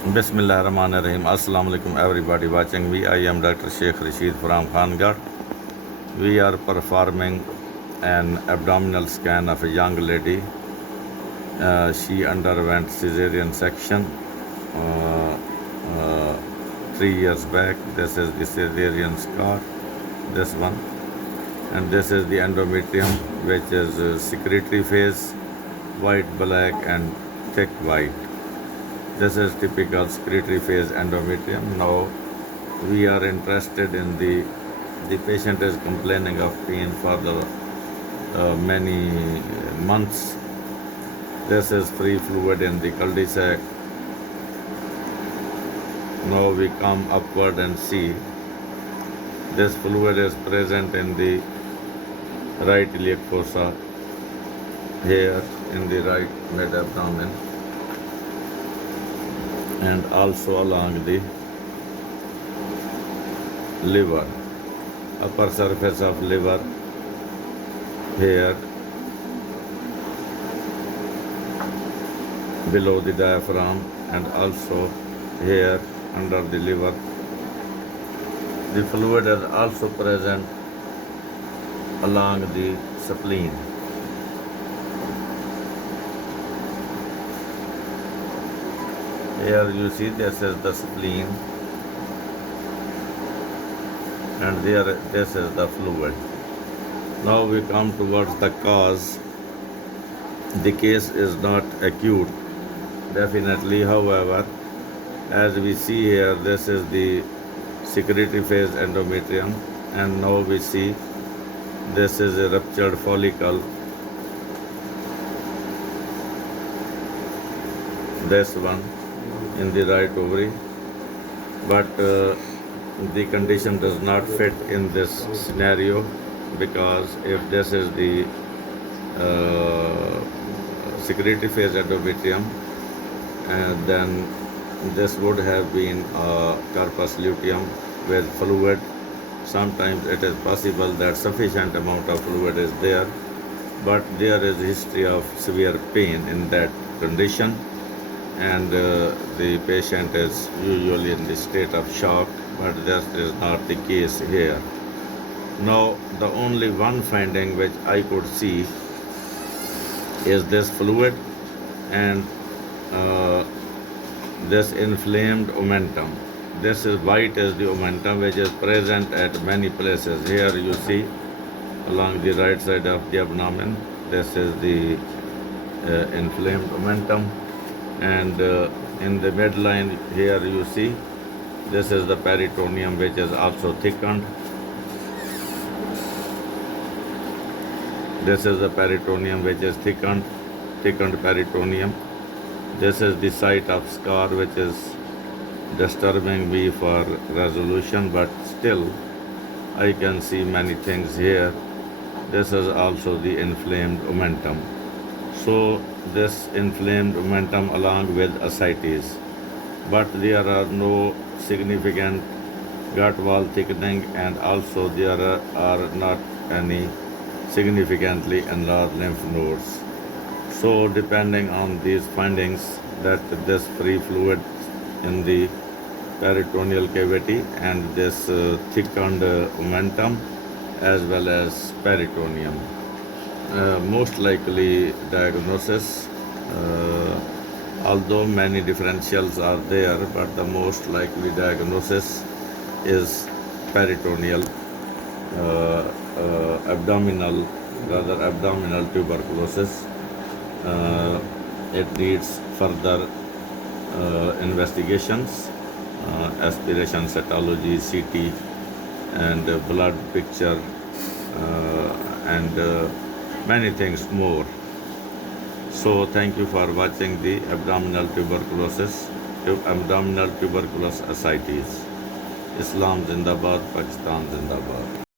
Bismillahirrahmanirrahim. Assalamu alaikum everybody watching me. I am Dr. Sheikh Rashid from Khangarh. We are performing an abdominal scan of a young lady. She underwent cesarean section 3 years back. This is the cesarean scar, this one. And this is the endometrium, which is secretory phase, white, black and thick white. This is typical secretory phase endometrium. Now we are interested in the patient is complaining of pain for the many months. This is free fluid in the cul-de-sac. Now we come upward and see this fluid is present in the right iliac fossa, here in the right mid-abdomen, and also along the liver, upper surface of liver, here below the diaphragm, and also here under the liver. The fluid is also present along the spleen. Here you see this is the spleen, and there this is the fluid. Now we come towards the cause. The case is not acute, definitely. However, as we see here, this is the secretory phase endometrium, and now we see this is a ruptured follicle. This one in the right ovary, but the condition does not fit in this scenario, because if this is the secretory phase endometrium, then this would have been corpus luteum with fluid. Sometimes it is possible that sufficient amount of fluid is there, but there is a history of severe pain in that condition, and the patient is usually in the state of shock, but this is not the case here. Now, the only one finding which I could see is this fluid and this inflamed omentum. This is white is the omentum, which is present at many places. Here you see along the right side of the abdomen, this is the inflamed omentum, and in the midline here you see this is the peritoneum, which is also thickened. This is the peritoneum, which is thickened peritoneum. This is the site of scar, which is disturbing me for resolution, but still I can see many things here. This is also the inflamed omentum. So this inflamed omentum along with ascites, but there are no significant gut wall thickening, and also there are not any significantly enlarged lymph nodes. So depending on these findings, that this free fluid in the peritoneal cavity and this thickened omentum as well as peritoneum, most likely diagnosis, although many differentials are there, but the most likely diagnosis is peritoneal abdominal tuberculosis. It needs further investigations, aspiration, cytology, CT, and blood picture, and many things more. So thank you for watching the abdominal tuberculosis ascites. Islam Zindabad, Pakistan Zindabad.